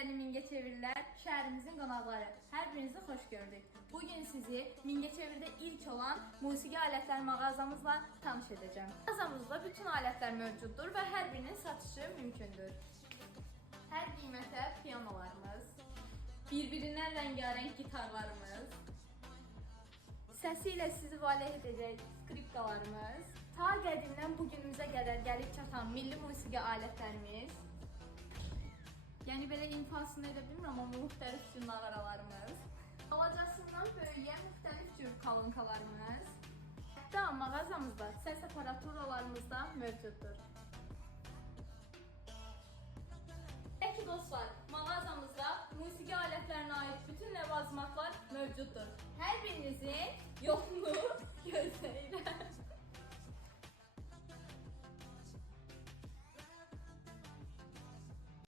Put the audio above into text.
değerli Mingəçevirlilər, şəhərimizin qonaqları, hər birinizi xoş gördük. Bugün sizi Mingəçevirdə ilk olan musiqi alətlər mağazamızla tanış edəcəm. Mağazamızda bütün alətlər mövcuddur və hər birinin satışı mümkündür. Hər qiymətə piyanolarımız, birbirindən rəngarəng gitarlarımız, səsi ilə sizi valeh edəcək skripkalarımız, ta qədimdən bugünümüzə qədər gəlib çatan milli musiqi alətlərimiz, yəni belə infasını edə bilmirəm, amma müxtəlif cür nağaralarımız, balacasından böyüyə müxtəlif cür kalonkalarımız, hətta mağazamızda səs aparaturalarımız da mövcuddur. Peki dostlar, mağazamızda musiqi alətlərinə aid bütün ləvazimatlar mövcuddur. Hər birinizin yolunu gözləyirik.